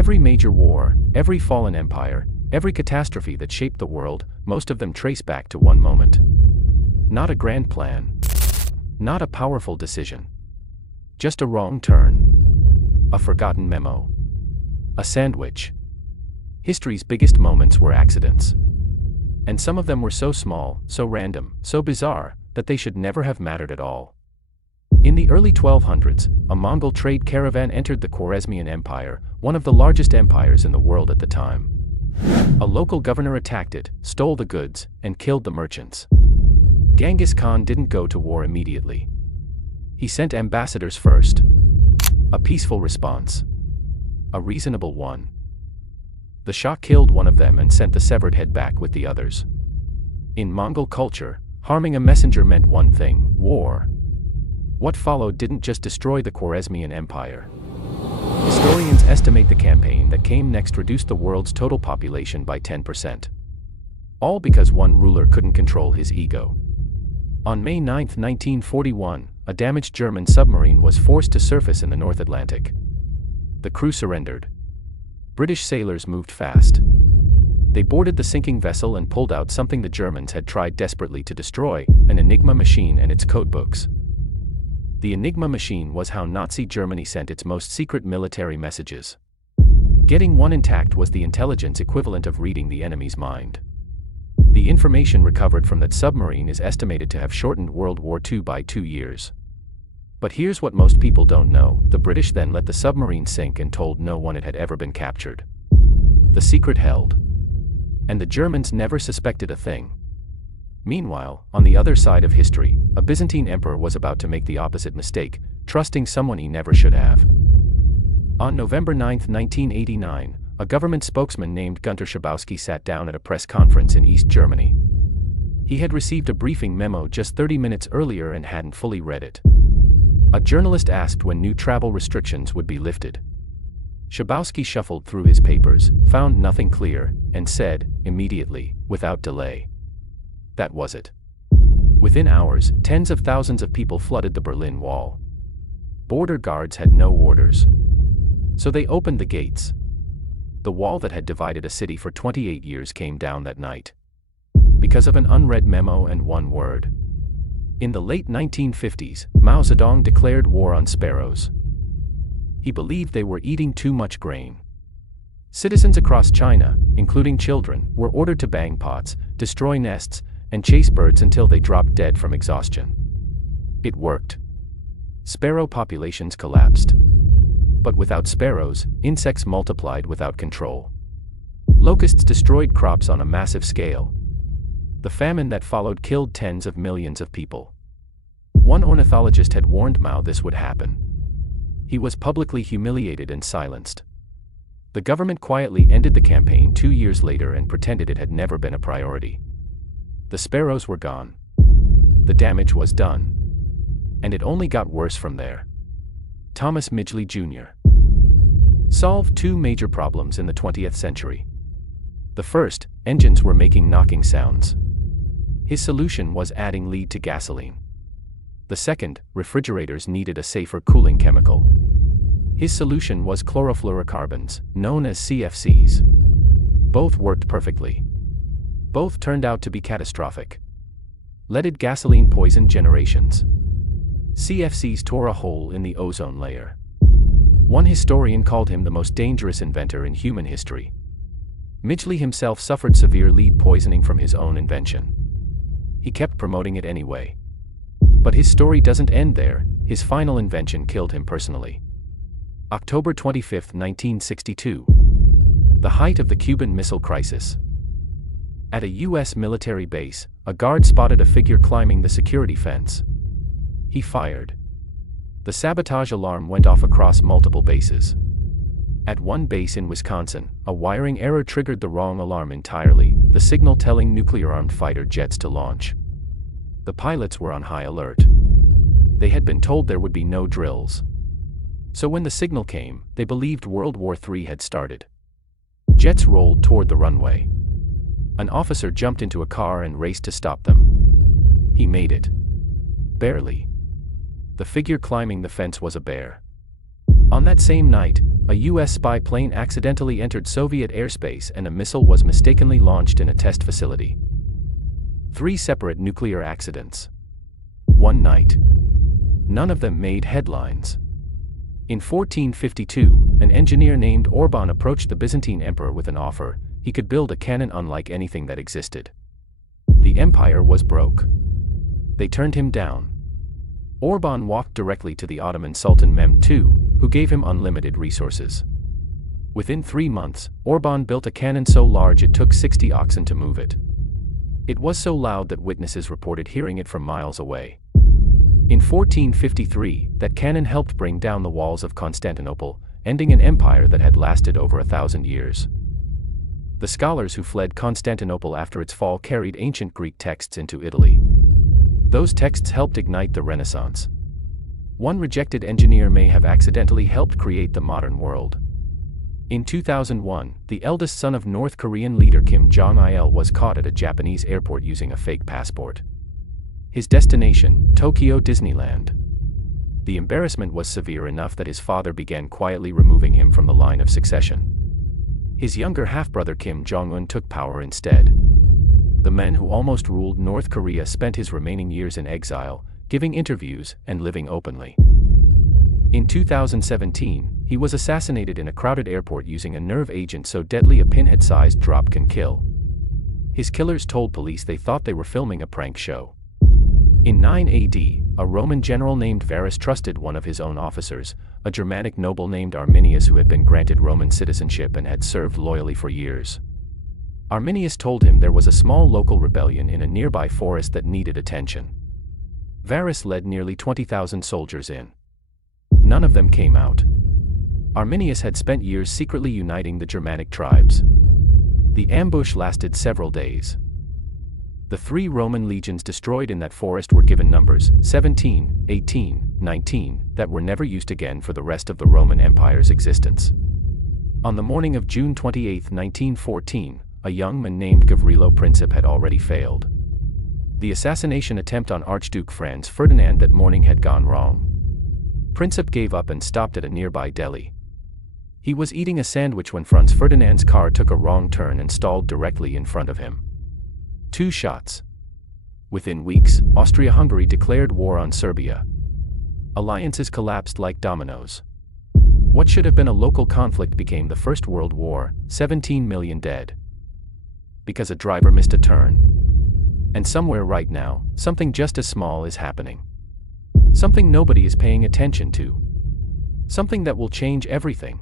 Every major war, every fallen empire, every catastrophe that shaped the world, most of them trace back to one moment. Not a grand plan. Not a powerful decision. Just a wrong turn. A forgotten memo. A sandwich. History's biggest moments were accidents. And some of them were so small, so random, so bizarre, that they should never have mattered at all. In the early 1200s, a Mongol trade caravan entered the Khwarezmian Empire, one of the largest empires in the world at the time. A local governor attacked it, stole the goods, and killed the merchants. Genghis Khan didn't go to war immediately. He sent ambassadors first. A peaceful response. A reasonable one. The Shah killed one of them and sent the severed head back with the others. In Mongol culture, harming a messenger meant one thing: war. What followed didn't just destroy the Khwarezmian Empire. Historians estimate the campaign that came next reduced the world's total population by 10%. All because one ruler couldn't control his ego. On May 9, 1941, a damaged German submarine was forced to surface in the North Atlantic. The crew surrendered. British sailors moved fast. They boarded the sinking vessel and pulled out something the Germans had tried desperately to destroy: an Enigma machine and its codebooks. The Enigma machine was how Nazi Germany sent its most secret military messages. Getting one intact was the intelligence equivalent of reading the enemy's mind. The information recovered from that submarine is estimated to have shortened World War II by 2 years. But here's what most people don't know: the British then let the submarine sink and told no one it had ever been captured. The secret held. And the Germans never suspected a thing. Meanwhile, on the other side of history, a Byzantine emperor was about to make the opposite mistake, trusting someone he never should have. On November 9, 1989, a government spokesman named Günter Schabowski sat down at a press conference in East Germany. He had received a briefing memo just 30 minutes earlier and hadn't fully read it. A journalist asked when new travel restrictions would be lifted. Schabowski shuffled through his papers, found nothing clear, and said, immediately, without delay. That was it. Within hours, tens of thousands of people flooded the Berlin Wall. Border guards had no orders. So they opened the gates. The wall that had divided a city for 28 years came down that night. Because of an unread memo and one word. In the late 1950s, Mao Zedong declared war on sparrows. He believed they were eating too much grain. Citizens across China, including children, were ordered to bang pots, destroy nests, and chase birds until they dropped dead from exhaustion. It worked. Sparrow populations collapsed. But without sparrows, insects multiplied without control. Locusts destroyed crops on a massive scale. The famine that followed killed tens of millions of people. One ornithologist had warned Mao this would happen. He was publicly humiliated and silenced. The government quietly ended the campaign 2 years later and pretended it had never been a priority. The sparrows were gone. The damage was done. And it only got worse from there. Thomas Midgley Jr. solved 2 major problems in the 20th century. The first, engines were making knocking sounds. His solution was adding lead to gasoline. The second, refrigerators needed a safer cooling chemical. His solution was chlorofluorocarbons, known as CFCs. Both worked perfectly. Both turned out to be catastrophic. Leaded gasoline poisoned generations. CFCs tore a hole in the ozone layer. One historian called him the most dangerous inventor in human history. Midgley himself suffered severe lead poisoning from his own invention. He kept promoting it anyway. But his story doesn't end there. His final invention killed him personally. October 25, 1962. The height of the Cuban Missile Crisis. At a U.S. military base, a guard spotted a figure climbing the security fence. He fired. The sabotage alarm went off across multiple bases. At one base in Wisconsin, a wiring error triggered the wrong alarm entirely, the signal telling nuclear-armed fighter jets to launch. The pilots were on high alert. They had been told there would be no drills. So when the signal came, they believed World War III had started. Jets rolled toward the runway. An officer jumped into a car and raced to stop them. He made it. Barely. The figure climbing the fence was a bear. On that same night, a US spy plane accidentally entered Soviet airspace and a missile was mistakenly launched in a test facility. 3 separate nuclear accidents. One night. None of them made headlines. In 1452, an engineer named Orban approached the Byzantine emperor with an offer: he could build a cannon unlike anything that existed. The empire was broke. They turned him down. Orban walked directly to the Ottoman Sultan Memo II, who gave him unlimited resources. Within 3 months, Orban built a cannon so large it took 60 oxen to move it. It was so loud that witnesses reported hearing it from miles away. In 1453, that cannon helped bring down the walls of Constantinople, ending an empire that had lasted over 1,000 years. The scholars who fled Constantinople after its fall carried ancient Greek texts into Italy. Those texts helped ignite the Renaissance. One rejected engineer may have accidentally helped create the modern world. In 2001, the eldest son of North Korean leader Kim Jong-il was caught at a Japanese airport using a fake passport. His destination, Tokyo Disneyland. The embarrassment was severe enough that his father began quietly removing him from the line of succession. His younger half-brother Kim Jong-un took power instead. The man who almost ruled North Korea spent his remaining years in exile, giving interviews and living openly. In 2017, he was assassinated in a crowded airport using a nerve agent so deadly a pinhead-sized drop can kill. His killers told police they thought they were filming a prank show. In 9 AD, a Roman general named Varus trusted one of his own officers, a Germanic noble named Arminius who had been granted Roman citizenship and had served loyally for years. Arminius told him there was a small local rebellion in a nearby forest that needed attention. Varus led nearly 20,000 soldiers in. None of them came out. Arminius had spent years secretly uniting the Germanic tribes. The ambush lasted several days. The 3 Roman legions destroyed in that forest were given numbers 17, 18, 19 that were never used again for the rest of the Roman Empire's existence. On the morning of June 28, 1914, a young man named Gavrilo Princip had already failed. The assassination attempt on Archduke Franz Ferdinand that morning had gone wrong. Princip gave up and stopped at a nearby deli. He was eating a sandwich when Franz Ferdinand's car took a wrong turn and stalled directly in front of him. 2 shots. Within weeks, Austria-Hungary declared war on Serbia. Alliances collapsed like dominoes. What should have been a local conflict became the First World War, 17 million dead. Because a driver missed a turn. And somewhere right now, something just as small is happening. Something nobody is paying attention to. Something that will change everything.